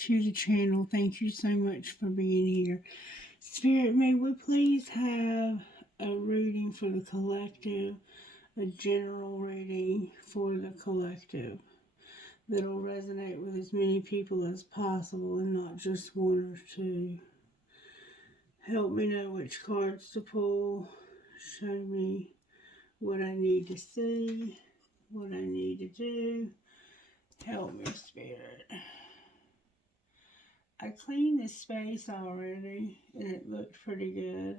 to the channel. Thank you so much for being here. Spirit, may we please have a reading for the collective, a general reading for the collective that'll resonate with as many people as possible and not just one or two. Help me know which cards to pull. Show me what I need to see, what I need to do. Help me, Spirit. I cleaned this space already, and it looked pretty good.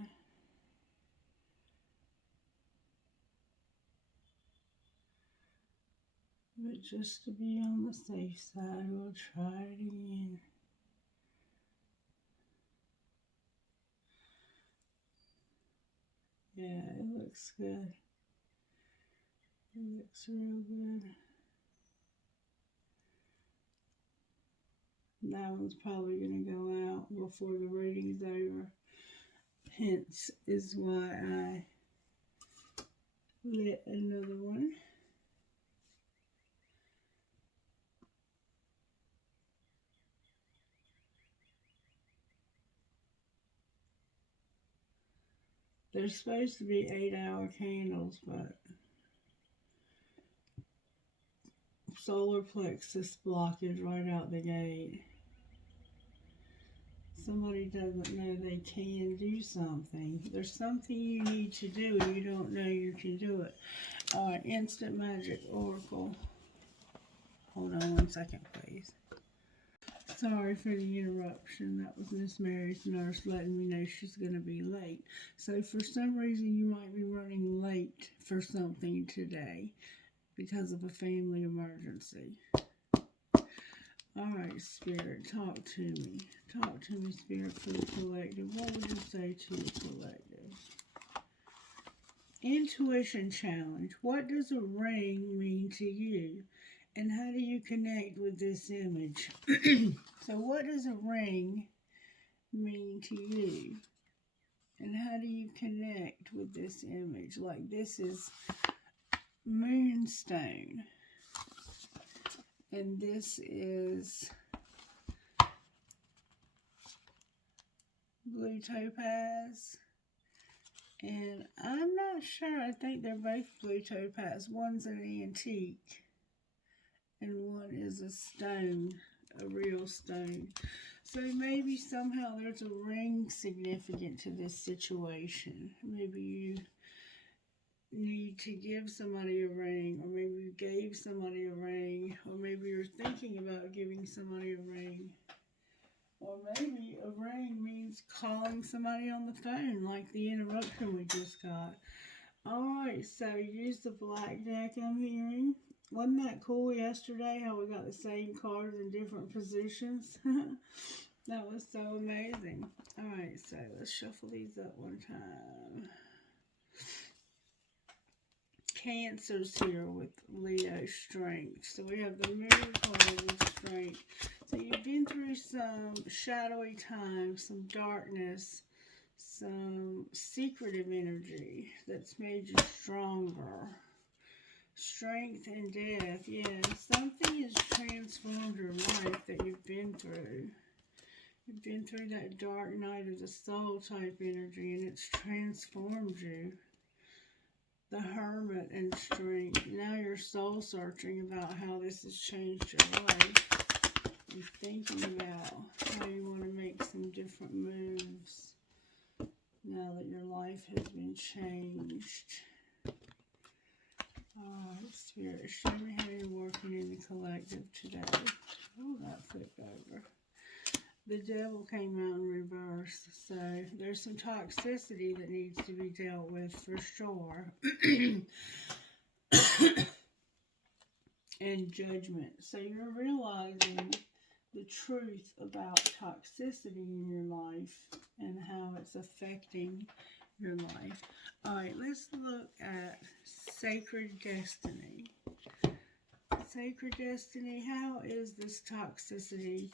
But just to be on the safe side, we'll try it again. Yeah, it looks good. It looks real good. That one's probably going to go out before the reading's over. Hence is why I lit another one. They're supposed to be 8-hour candles, but solar plexus blockage right out the gate. Somebody doesn't know they can do something. There's something you need to do and you don't know you can do it. Alright, Instant Magic Oracle. Hold on one second, please. Sorry for the interruption. That was Miss Mary's nurse letting me know she's going to be late. So for some reason you might be running late for something today because of a family emergency. Alright, Spirit, talk to me. Talk to me, Spirit, for the collective. What would you say to the collective? Intuition challenge. What does a ring mean to you? And how do you connect with this image? So what does a ring mean to you? And how do you connect with this image? Like, this is moonstone. And this is blue topaz. And I'm not sure. I think they're both blue topaz. One's an antique. And one is a stone. A real stone. So maybe somehow there's a ring significant to this situation. Maybe you need to give somebody a ring, or maybe you gave somebody a ring, or maybe you're thinking about giving somebody a ring, or maybe a ring means calling somebody on the phone, like the interruption we just got. Alright, so use the blackjack I'm hearing. Wasn't that cool yesterday how we got the same cards in different positions? That was so amazing. Alright, so let's shuffle these up one time. Cancer's here with Leo strength. So we have the moon card with strength. So you've been through some shadowy times, some darkness, some secretive energy that's made you stronger. Strength and death. Yeah, something has transformed your life that you've been through. You've been through that dark night of the soul type energy and it's transformed you. The Hermit and strength. Now you're soul searching about how this has changed your life. You're thinking about how you want to make some different moves now that your life has been changed. Alright, Spirit, show me how you're working in the collective today. Oh, that flipped over. The Devil came out in reverse, so there's some toxicity that needs to be dealt with for sure. And judgment. So you're realizing the truth about toxicity in your life and how it's affecting your life. Alright, let's look at Sacred Destiny. Sacred Destiny, how is this toxicity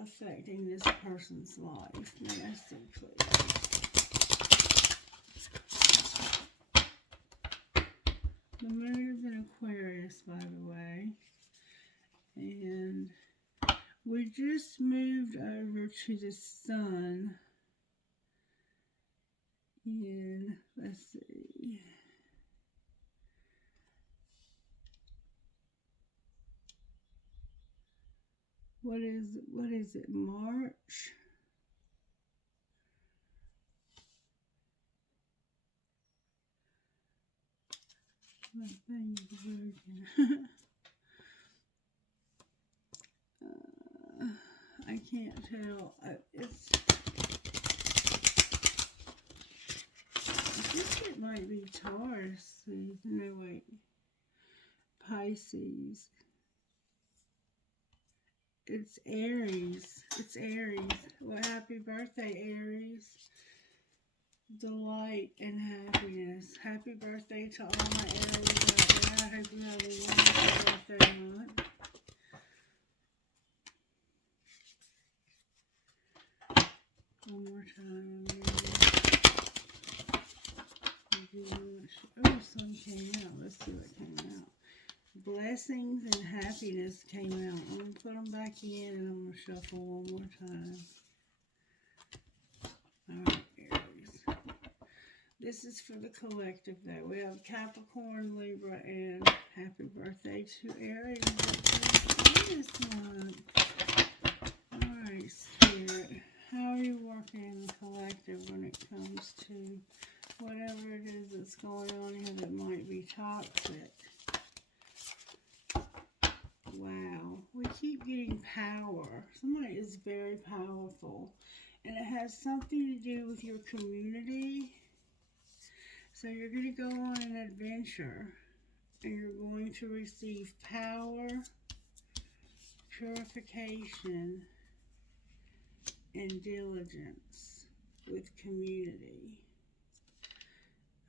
affecting this person's life? May I see, please? The moon is in Aquarius, by the way. And We just moved over to the sun. And let's see. What is it? March? My thing is broken. I can't tell. I think it might be Taurus. No, wait. Pisces. It's Aries. It's Aries. Well, happy birthday, Aries. Delight and happiness. Happy birthday to all my Aries out there. I hope you have a wonderful birthday month. One more time. Oh, some came out. Let's see what came out. Blessings and happiness came out. I'm going to put them back in and I'm going to shuffle one more time. Alright, Aries. This is for the collective though. We have Capricorn, Libra, and happy birthday to Aries. This month. Alright, Spirit. How are you working in the collective when it comes to whatever it is that's going on here that might be toxic? Wow, we keep getting power. Somebody is very powerful. And it has something to do with your community. So you're going to go on an adventure. And you're going to receive power, purification, and diligence with community.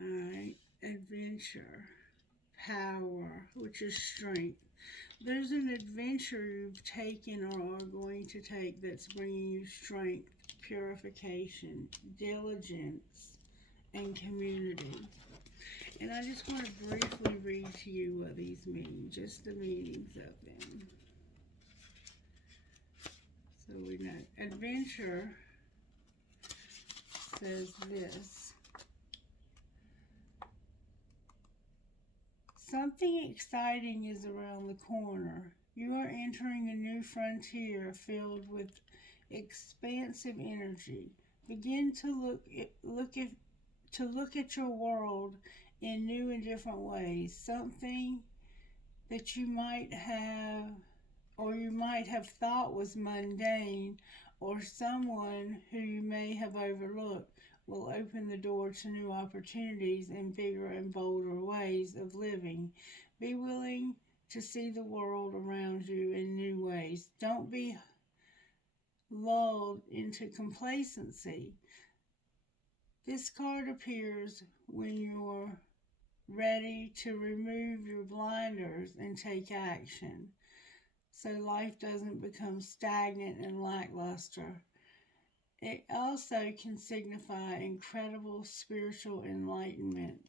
Alright, adventure, power, which is strength. There's an adventure you've taken or are going to take that's bringing you strength, purification, diligence, and community. And I just want to briefly read to you what these mean, just the meanings of them. So we know adventure says this. Something exciting is around the corner. You are entering a new frontier filled with expansive energy. Begin to look at your world in new and different ways. Something that you might have thought was mundane, or someone who you may have overlooked, will open the door to new opportunities and bigger and bolder ways of living. Be willing to see the world around you in new ways. Don't be lulled into complacency. This card appears when you're ready to remove your blinders and take action, so life doesn't become stagnant and lackluster. It also can signify incredible spiritual enlightenment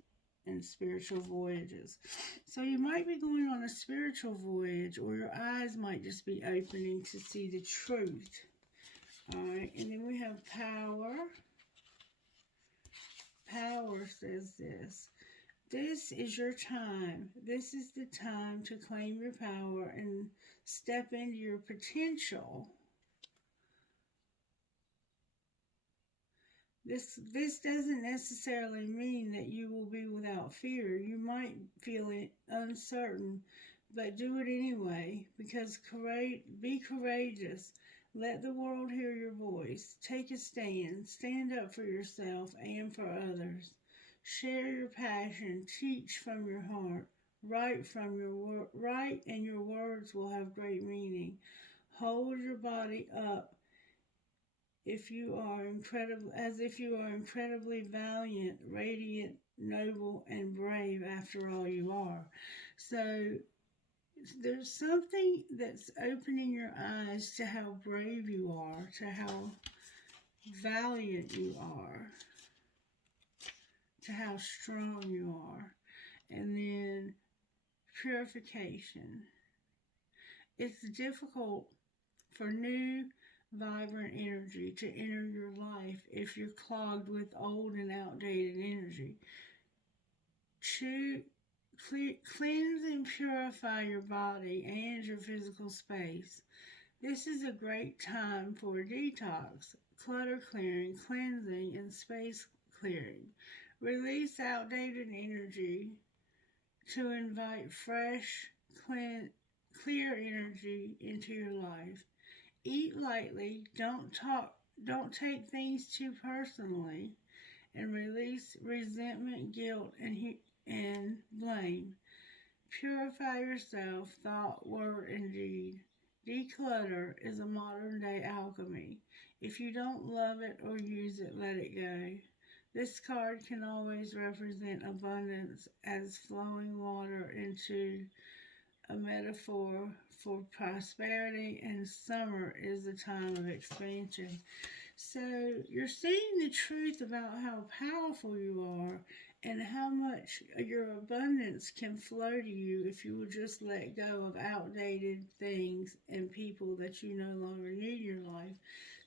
and spiritual voyages. So you might be going on a spiritual voyage, or your eyes might just be opening to see the truth. Alright, and then we have power. Power says this. This is your time. This is the time to claim your power and step into your potential. This doesn't necessarily mean that you will be without fear. You might feel uncertain, but do it anyway, because be courageous. Let the world hear your voice. Take a stand. Stand up for yourself and for others. Share your passion. Teach from your heart. Write and your words will have great meaning. Hold your body up as if you are incredibly valiant, radiant, noble, and brave. After all, you are. So there's something that's opening your eyes to how brave you are, to how valiant you are, to how strong you are. And then purification. It's difficult for new, vibrant energy to enter your life if you're clogged with old and outdated energy. Chew, Cleanse and purify your body and your physical space. This is a great time for detox, clutter clearing, cleansing, and space clearing. Release outdated energy to invite fresh, clear energy into your life. Eat lightly, don't take things too personally, and release resentment, guilt, and blame. Purify yourself, thought, word, and deed. Declutter is a modern day alchemy. If you don't love it or use it, let it go. This card can always represent abundance as flowing water into a metaphor for prosperity, and summer is a time of expansion. So you're seeing the truth about how powerful you are and how much your abundance can flow to you if you will just let go of outdated things and people that you no longer need in your life.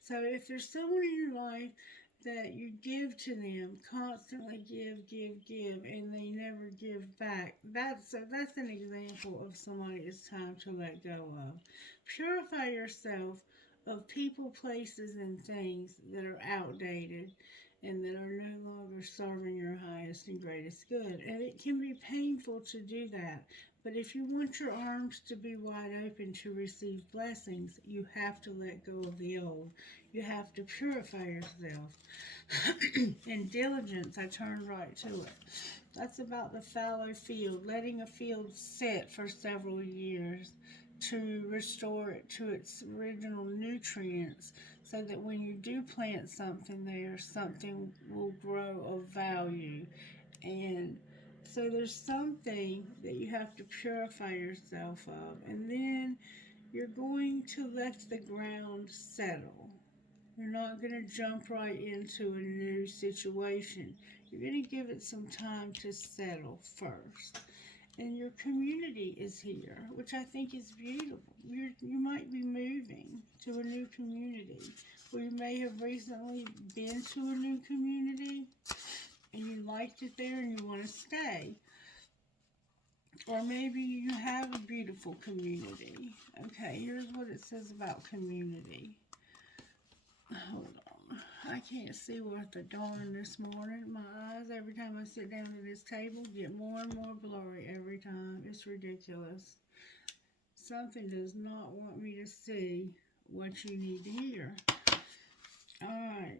So if there's someone in your life that you give to them, constantly give, and they never give back, that's an example of somebody it's time to let go of. Purify yourself of people, places, and things that are outdated and that are no longer serving your highest and greatest good. And it can be painful to do that. But if you want your arms to be wide open to receive blessings, you have to let go of the old. You have to purify yourself. In diligence, I turned right to it. That's about the fallow field, letting a field sit for several years to restore it to its original nutrients so that when you do plant something there, something will grow of value. And so there's something that you have to purify yourself of. And then you're going to let the ground settle. You're not going to jump right into a new situation. You're going to give it some time to settle first. And your community is here, which I think is beautiful. You might be moving to a new community, or you may have recently been to a new community and you liked it there and you want to stay. Or maybe you have a beautiful community. Okay, here's what it says about community. Hold on. I can't see worth the darn this morning. My eyes, every time I sit down at this table, get more and more blurry every time. It's ridiculous. Something does not want me to see what you need to hear. Alright.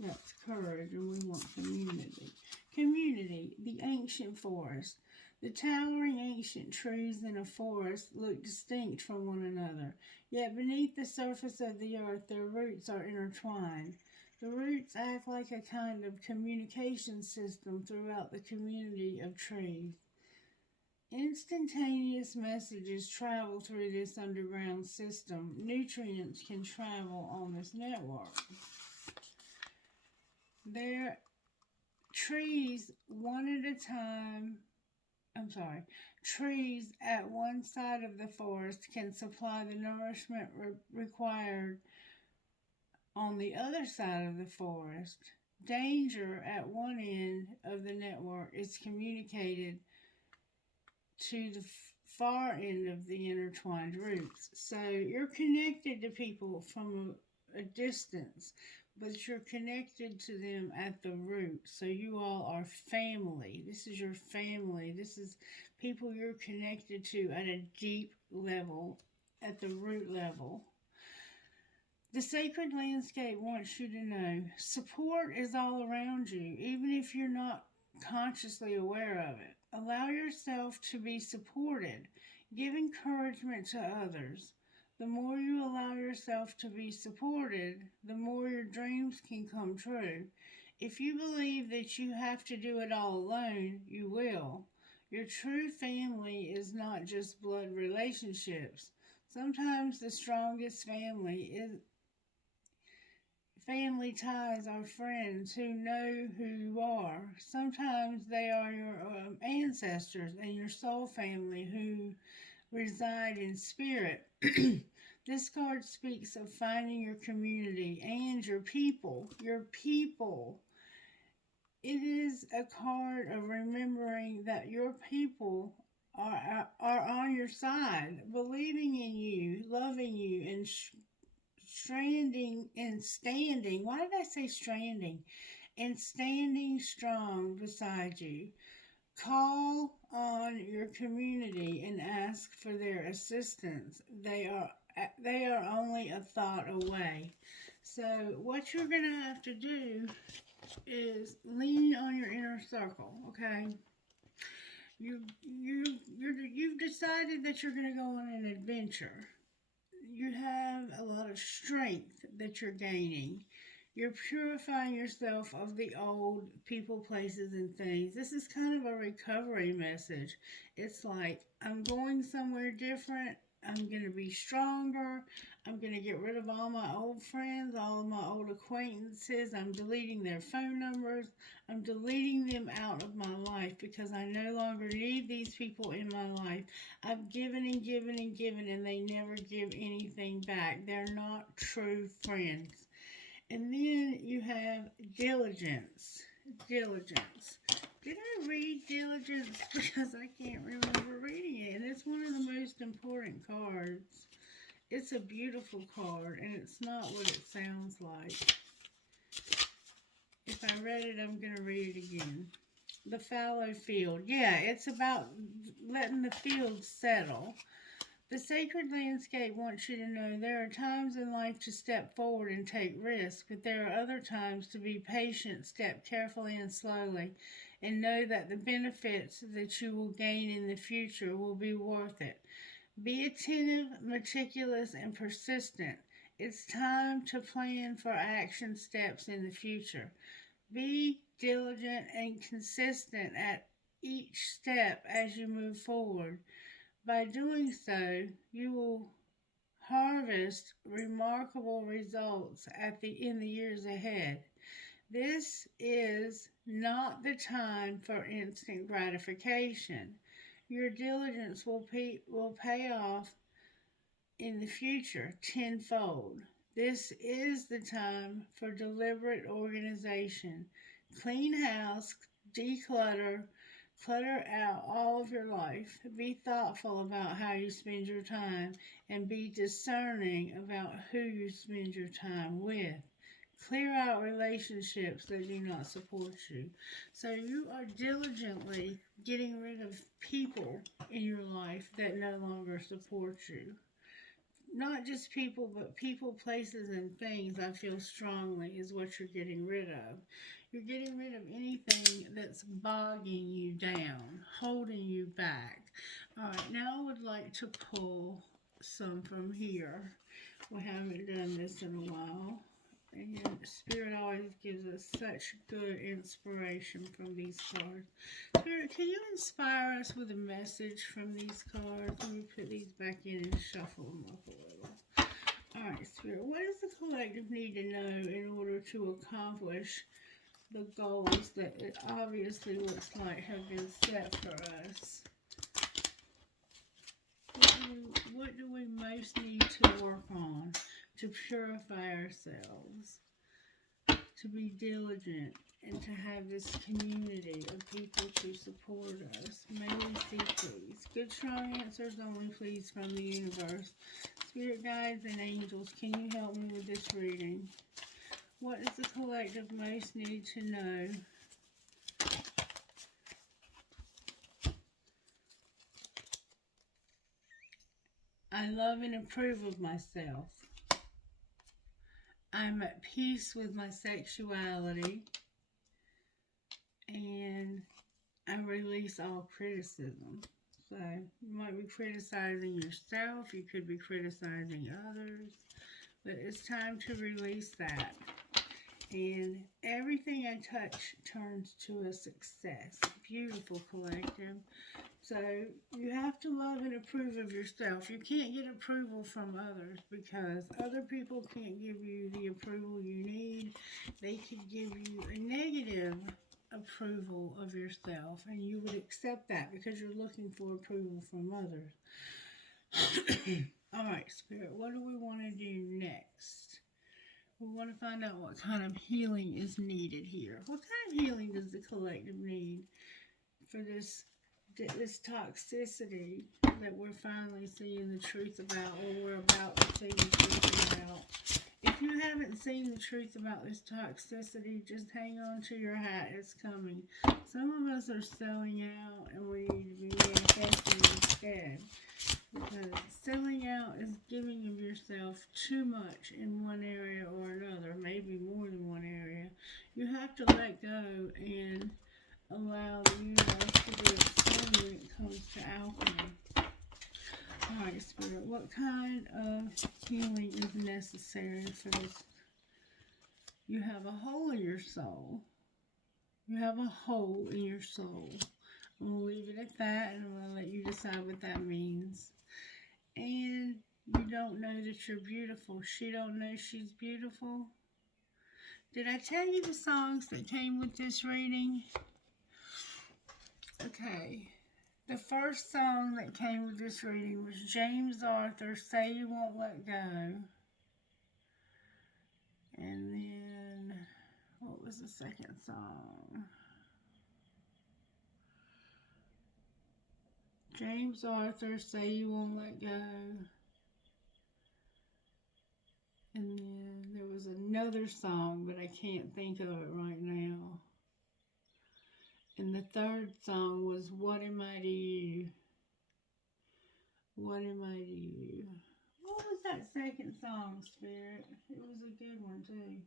That's courage, and we want community. Community, the ancient forest. The towering ancient trees in a forest look distinct from one another, yet beneath the surface of the earth their roots are intertwined. The roots act like a kind of communication system throughout the community of trees. Instantaneous messages travel through this underground system. Nutrients can travel on this network. Trees at one side of the forest can supply the nourishment required on the other side of the forest. Danger at one end of the network is communicated to the far end of the intertwined roots. So you're connected to people from a distance, but you're connected to them at the root. So you all are family. This is your family. This is people you're connected to at a deep level, at the root level. The sacred landscape wants you to know support is all around you, even if you're not consciously aware of it. Allow yourself to be supported. Give encouragement to others. The more you allow yourself to be supported, the more your dreams can come true. If you believe that you have to do it all alone, you will. Your true family is not just blood relationships. Sometimes the strongest family ties are friends who know who you are. Sometimes they are your ancestors and your soul family who reside in spirit. This card speaks of finding your community and your people. Your people. It is a card of remembering that your people are on your side, believing in you, loving you, and stranding and standing. Why did I say stranding? And standing strong beside you. Call on your community and ask for their assistance. They are only a thought away. So what you're gonna have to do is lean on your inner circle. Okay, you've decided that you're gonna go on an adventure. You have a lot of strength that you're gaining. You're purifying yourself of the old people, places, and things. This is kind of a recovery message. It's like, I'm going somewhere different. I'm going to be stronger. I'm going to get rid of all my old friends, all of my old acquaintances. I'm deleting their phone numbers. I'm deleting them out of my life because I no longer need these people in my life. I've given and given and given, and they never give anything back. They're not true friends. And then you have diligence. Diligence. Did I read diligence? Because I can't remember reading it. And it's one of the most important cards. It's a beautiful card, and it's not what it sounds like. If I read it, I'm going to read it again. The fallow field. Yeah, it's about letting the field settle. The sacred landscape wants you to know there are times in life to step forward and take risks, but there are other times to be patient, step carefully and slowly, and know that the benefits that you will gain in the future will be worth it. Be attentive, meticulous, and persistent. It's time to plan for action steps in the future. Be diligent and consistent at each step as you move forward. By doing so, you will harvest remarkable results in the years ahead. This is not the time for instant gratification. Your diligence will pay off in the future tenfold. This is the time for deliberate organization. Clean house, declutter, clutter out all of your life. Be thoughtful about how you spend your time and be discerning about who you spend your time with. Clear out relationships that do not support you. So you are diligently getting rid of people in your life that no longer support you. Not just people, but people, places, and things, I feel strongly, is what you're getting rid of. You're getting rid of anything that's bogging you down, holding you back. All right, now I would like to pull some from here. We haven't done this in a while. And Spirit always gives us such good inspiration from these cards. Spirit, can you inspire us with a message from these cards? Let me put these back in and shuffle them up a little. Alright, Spirit, what does the collective need to know in order to accomplish the goals that it obviously looks like have been set for us? What do we most need to work on to purify ourselves, to be diligent, and to have this community of people to support us? May we see, please. Good, strong answers only, please, from the universe. Spirit guides and angels, can you help me with this reading? What does the collective most need to know? I love and approve of myself. I'm at peace with my sexuality. And I release all criticism. So you might be criticizing yourself. You could be criticizing others. But it's time to release that. And everything I touch turns to a success. Beautiful, collective. So you have to love and approve of yourself. You can't get approval from others because other people can't give you the approval you need. They could give you a negative approval of yourself, and you would accept that because you're looking for approval from others. Alright, Spirit, what do we want to do next? We want to find out what kind of healing is needed here. What kind of healing does the collective need for this toxicity that we're finally seeing the truth about, or we're about to see the truth about? If you haven't seen the truth about this toxicity, just hang on to your hat. It's coming. Some of us are selling out, and we need to be manifesting instead. Because selling out is giving of yourself too much in one area or another, maybe more than one area. You have to let go and allow the universe to do its thing when it comes to alchemy. Alright, Spirit, what kind of healing is necessary for this? You have a hole in your soul. You have a hole in your soul. I'm going to leave it at that, and I'm going to let you decide what that means. And you don't know that you're beautiful. She don't know she's beautiful. Did I tell you the songs that came with this reading? Okay. The first song that came with this reading was James Arthur, Say You Won't Let Go. And then, what was the second song? James Arthur, Say You Won't Let Go. And then there was another song, but I can't think of it right now. And the third song was What Am I to You? What Am I to You? What was that second song, Spirit? It was a good one, too.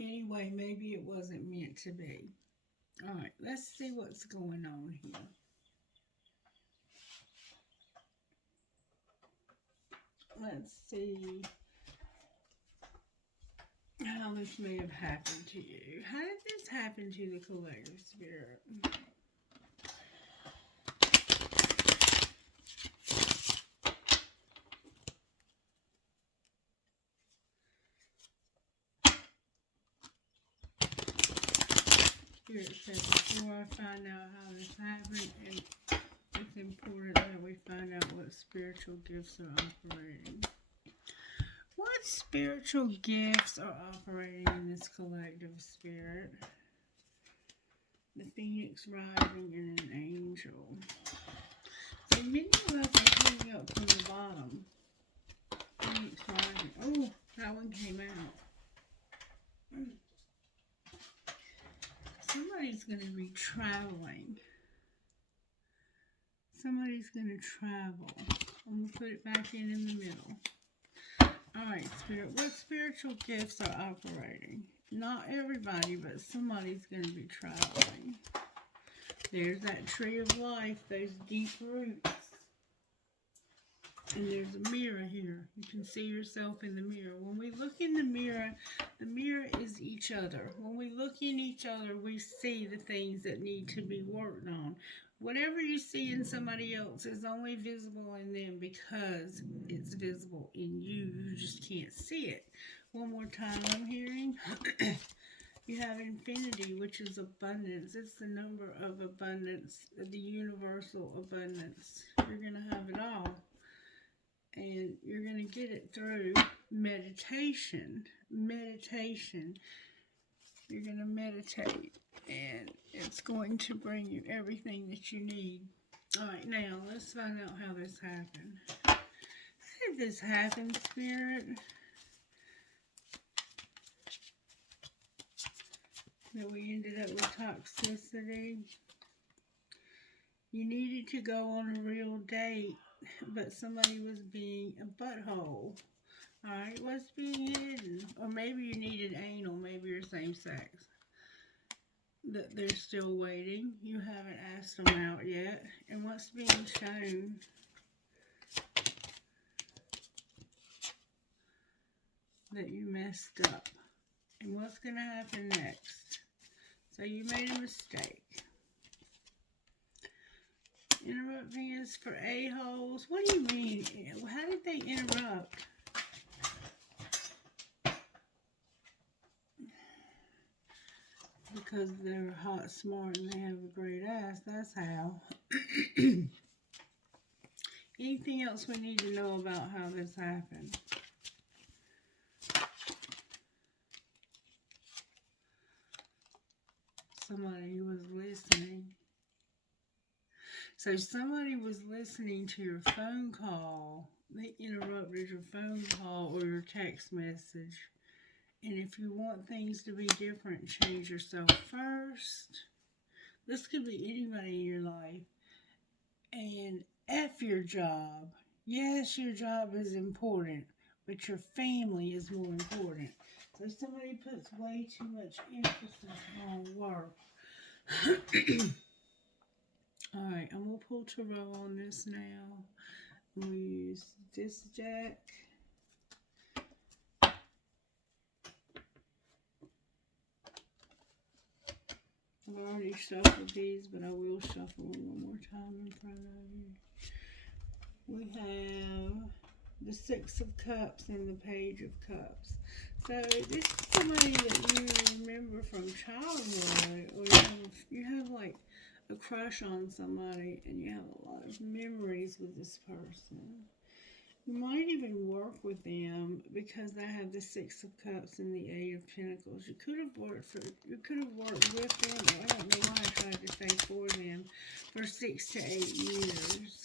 Anyway, maybe it wasn't meant to be. Alright, let's see what's going on here. Let's see how this may have happened to you. How did this happen to the collective, Spirit? Spirit says before I find out how this happened, and it's important that we find out what spiritual gifts are operating. What spiritual gifts are operating in this collective, Spirit? The Phoenix rising and an angel. So many of us are coming up from the bottom. Phoenix rising. Oh, that one came out. Somebody's going to be traveling. Somebody's going to travel. I'm going to put it back in the middle. Alright, Spirit, what spiritual gifts are operating? Not everybody, but somebody's going to be traveling. There's that tree of life, those deep roots. And there's a mirror here. You can see yourself in the mirror. When we look in the mirror is each other. When we look in each other, we see the things that need to be worked on. Whatever you see in somebody else is only visible in them because it's visible in you. You just can't see it. One more time I'm hearing. You have infinity, which is abundance. It's the number of abundance, the universal abundance. You're going to have it all. And you're going to get it through meditation. Meditation. You're going to meditate. And it's going to bring you everything that you need. Alright, now let's find out how this happened. How did this happen, Spirit? That we ended up with toxicity. You needed to go on a real date, but somebody was being a butthole. Alright, what's being hidden? Or maybe you needed anal, maybe you're same sex. That they're still waiting. You haven't asked them out yet. And what's being shown? That you messed up. And what's going to happen next? So you made a mistake. Interrupting us for a-holes. What do you mean? How did they interrupt? The because they're hot, smart, and they have a great ass. That's how. Anything else we need to know about how this happened? Somebody was listening. So somebody was listening to your phone call. They interrupted your phone call or your text message. And if you want things to be different, change yourself first. This could be anybody in your life. And F your job. Yes, your job is important, but your family is more important. So somebody puts way too much emphasis on work. Alright, I'm going to pull tarot on this now. I'm going to use this deck. I've already shuffled these, but I will shuffle them one more time in front of you. We have the Six of Cups and the Page of Cups. So this is somebody that you remember from childhood, or you have like a crush on somebody and you have a lot of memories with this person. You might even work with them because they have the Six of Cups and the Eight of Pentacles. You could have worked with them. I don't know why I tried to say for them, for 6 to 8 years.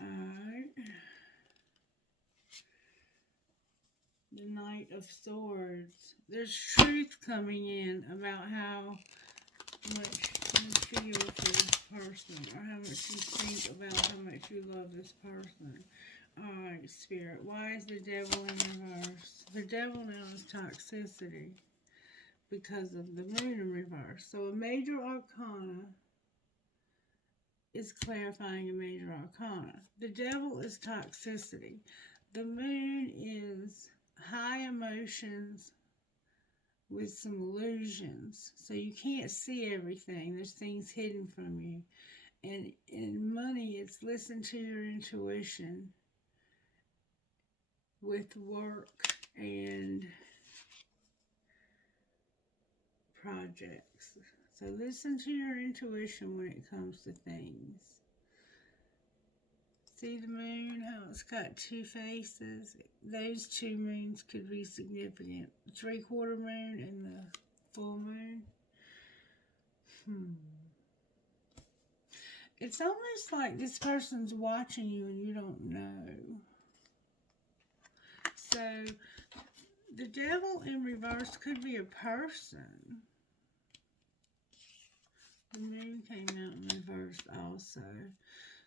Alright. The Knight of Swords. There's truth coming in about how much you feel for this person, or how much you think about how much you love this person. Alright, Spirit. Why is the Devil in reverse? The Devil now is toxicity because of the Moon in reverse. So a major arcana is clarifying a major arcana. The Devil is toxicity. The Moon is high emotions with some illusions. So you can't see everything. There's things hidden from you. And in money, it's listen to your intuition with work and projects. So listen to your intuition when it comes to things. See the moon, how it's got two faces? Those two moons could be significant. The 3/4 moon and the full moon. It's almost like this person's watching you and you don't know. So, the Devil in reverse could be a person. The moon came out in reverse also.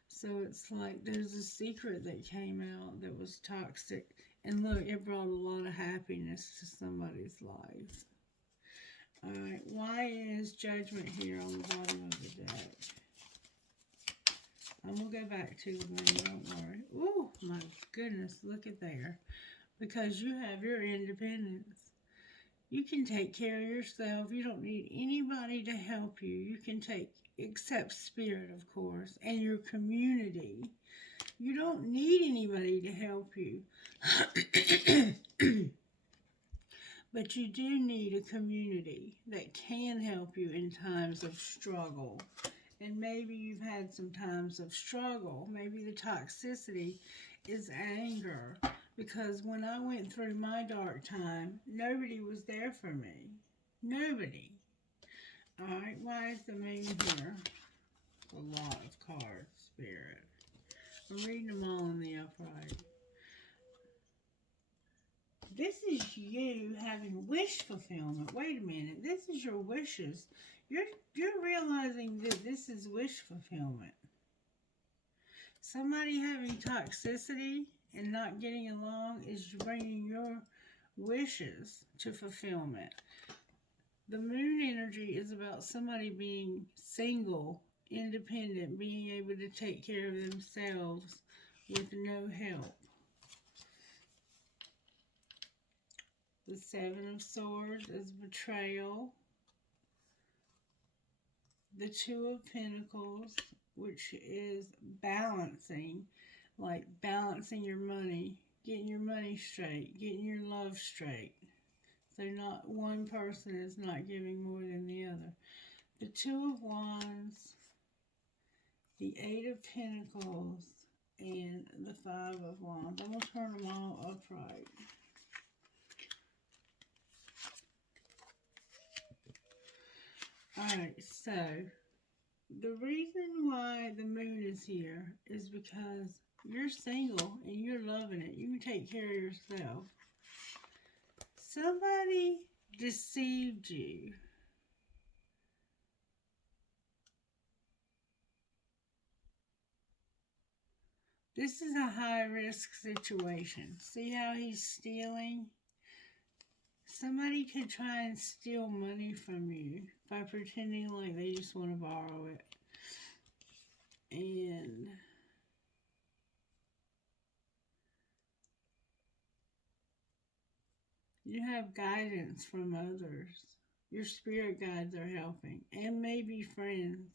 So it's like there's a secret that came out that was toxic. And look, it brought a lot of happiness to somebody's life. Alright, why is Judgment here on the bottom of the deck? I'm going to go back to the moon, don't worry. Oh, my goodness, look at there. Because you have your independence. You can take care of yourself. You don't need anybody to help you. You can except Spirit, of course, and your community. You don't need anybody to help you. But you do need a community that can help you in times of struggle. And maybe you've had some times of struggle. Maybe the toxicity is anger. Because when I went through my dark time, nobody was there for me. Nobody. Alright, why is the moon here? A lot of cards, Spirit. I'm reading them all in the upright. This is you having wish fulfillment. Wait a minute. This is your wishes. You're realizing that this is wish fulfillment. Somebody having toxicity and not getting along is bringing your wishes to fulfillment. The moon energy is about somebody being single, independent, being able to take care of themselves with no help. The Seven of Swords is betrayal. The Two of Pentacles, which is balancing, like balancing your money, getting your money straight, getting your love straight. They're not, one person is not giving more than the other. The Two of Wands, the Eight of Pentacles, and the Five of Wands. I'm going to turn them all upright. Alright, so the reason why the moon is here is because you're single and you're loving it. You can take care of yourself. Somebody deceived you. This is a high-risk situation. See how he's stealing? Somebody could try and steal money from you by pretending like they just want to borrow it. And you have guidance from others. Your spirit guides are helping. And maybe friends.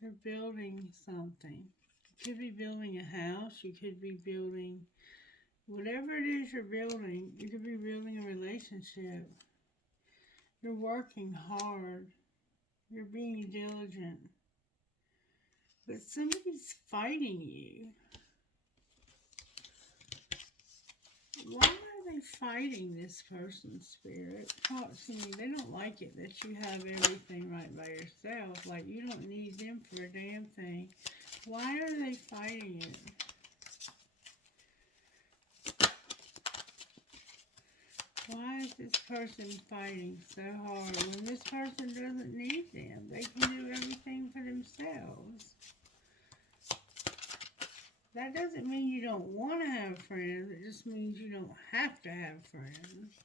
You're building something. You could be building a house. You could be building whatever it is you're building. You could be building a relationship. You're working hard. You're being diligent. But somebody's fighting you. Why are they fighting this person's spirit? Talk to me. They don't like it that you have everything right by yourself. Like you don't need them for a damn thing. Why are they fighting it? Why is this person fighting so hard when this person doesn't need them? They can do everything for themselves. That doesn't mean you don't want to have friends. It just means you don't have to have friends.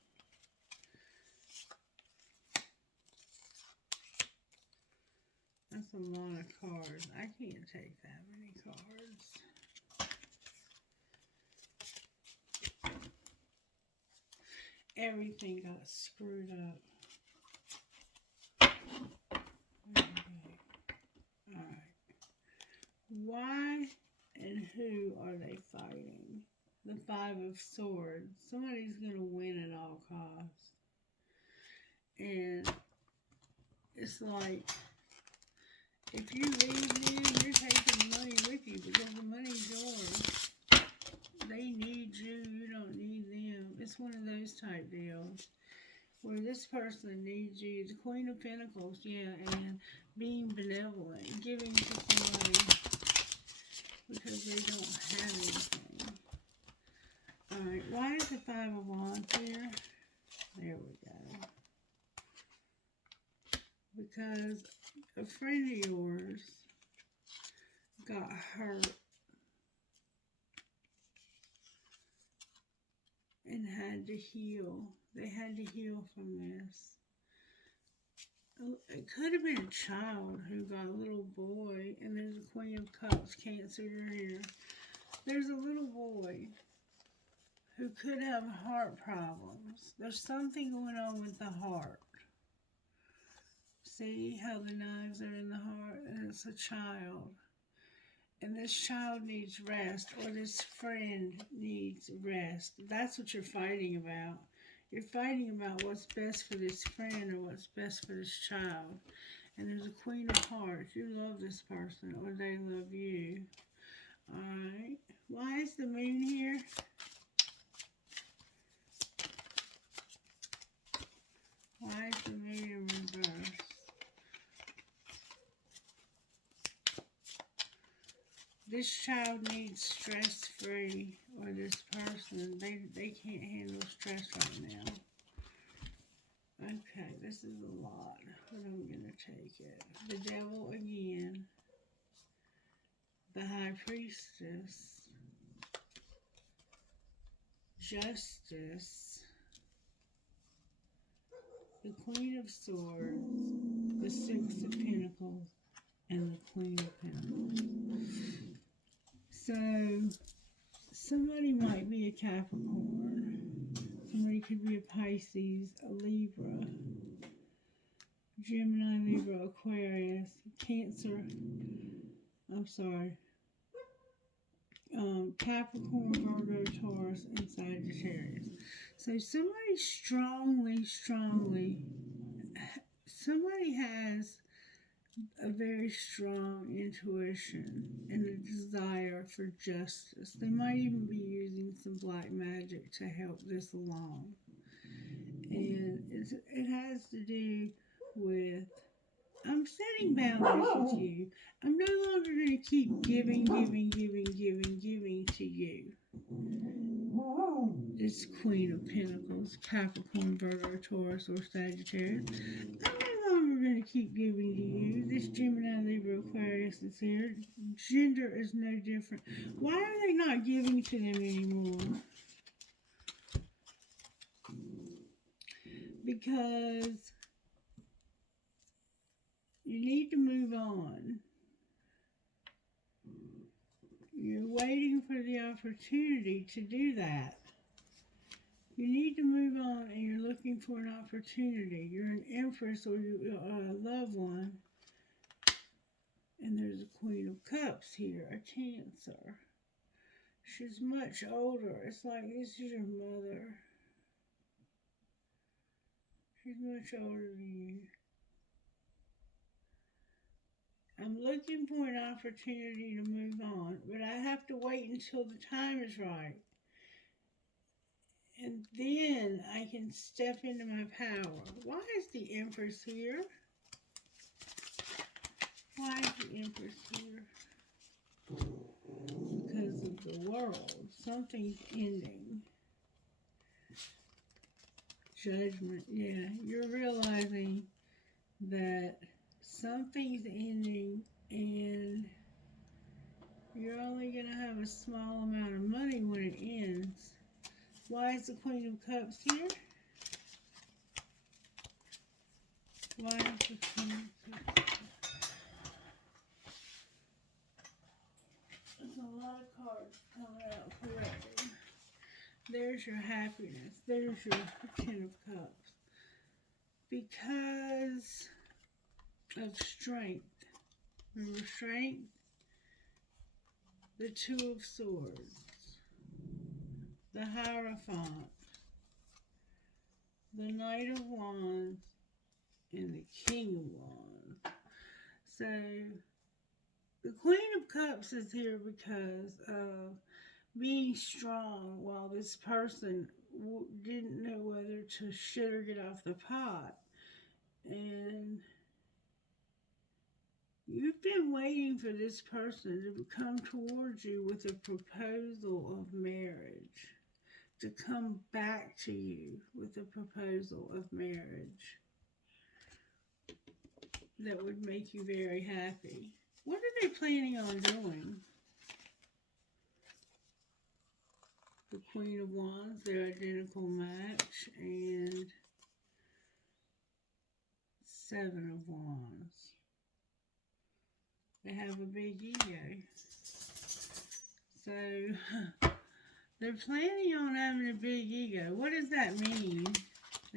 That's a lot of cards. I can't take that many cards. Everything got screwed up. Okay. Alright. Why and who are they fighting? The Five of Swords. Somebody's going to win at all costs. And it's like, if you leave them, you're taking the money with you because the money's yours. They need you, you don't need them. It's one of those type deals where this person needs you. The Queen of Pentacles, yeah, and being benevolent, giving to somebody because they don't have anything. Alright, why is the Five of Wands here? There we go. Because a friend of yours got hurt and had to heal. They had to heal from this. It could have been a child who got a little boy, and there's a Queen of Cups, Cancer here. There's a little boy who could have heart problems. There's something going on with the heart. See how the knives are in the heart? And it's a child. And this child needs rest, or this friend needs rest. That's what you're fighting about. You're fighting about what's best for this friend or what's best for this child. And there's a Queen of Hearts. You love this person, or they love you. Alright. Why is the moon here? Why is the moon in reverse? This child needs stress-free, or this person, they can't handle stress right now. Okay, this is a lot, but I'm going to take it. The Devil again. The High Priestess. Justice. The Queen of Swords. The Six of Pentacles. And the Queen of Pentacles. So, somebody might be a Capricorn. Somebody could be a Pisces, a Libra, Gemini, Libra, Aquarius, Cancer, Capricorn, Virgo, Taurus, and Sagittarius. So somebody somebody has a very strong intuition and a desire for justice. They might even be using some black magic to help this along. And it has to do with, I'm setting boundaries with you. I'm no longer going to keep giving to you. This Queen of Pentacles, Capricorn, Virgo, Taurus, or Sagittarius. I'm no longer going to keep giving to you. This Gemini, Libra, Aquarius is here. Gender is no different. Why are they not giving to them anymore? Because you need to move on. You're waiting for the opportunity to do that. You need to move on and you're looking for an opportunity. You're an Empress or you're a loved one. And there's a Queen of Cups here, a Cancer. She's much older. It's like this is your mother. She's much older than you. I'm looking for an opportunity to move on, but I have to wait until the time is right. And then I can step into my power. Why is the Empress here? Why is the Empress here? Because of the world. Something's ending. Judgment. Yeah, you're realizing that something's ending and you're only going to have a small amount of money when it ends. Why is the Queen of Cups here? Why is the Queen of Cups here? There's a lot of cards coming out correctly. There's your happiness. There's your Ten of Cups. Because of strength. Remember strength? The Two of Swords. The Hierophant. The Knight of Wands. And the King of Wands. So, the Queen of Cups is here because of being strong while this person didn't know whether to shit or get off the pot. And you've been waiting for this person to come towards you with a proposal of marriage. To come back to you with a proposal of marriage. That would make you very happy. What are they planning on doing? The Queen of Wands, their identical match, and Seven of Wands. They have a big ego. So, they're planning on having a big ego. What does that mean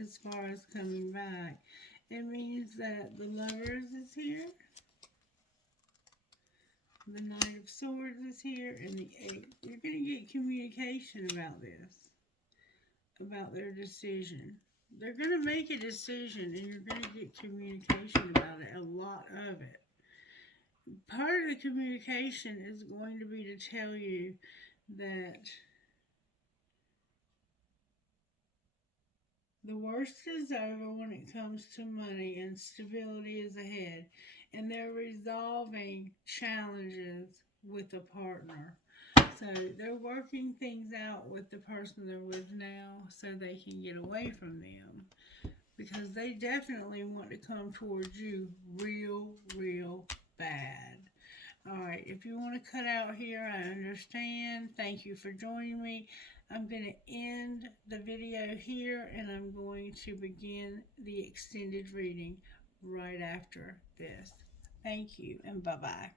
as far as coming back? It means that the Lovers is here. The Knight of Swords is here, and the Eight. You're going to get communication about this, about their decision. They're going to make a decision, and you're going to get communication about it, a lot of it. Part of the communication is going to be to tell you that the worst is over when it comes to money and stability is ahead. And they're resolving challenges with a partner. So they're working things out with the person they're with now so they can get away from them. Because they definitely want to come towards you real, real bad. Alright, if you want to cut out here, I understand. Thank you for joining me. I'm going to end the video here and I'm going to begin the extended reading right after this. Thank you and bye-bye.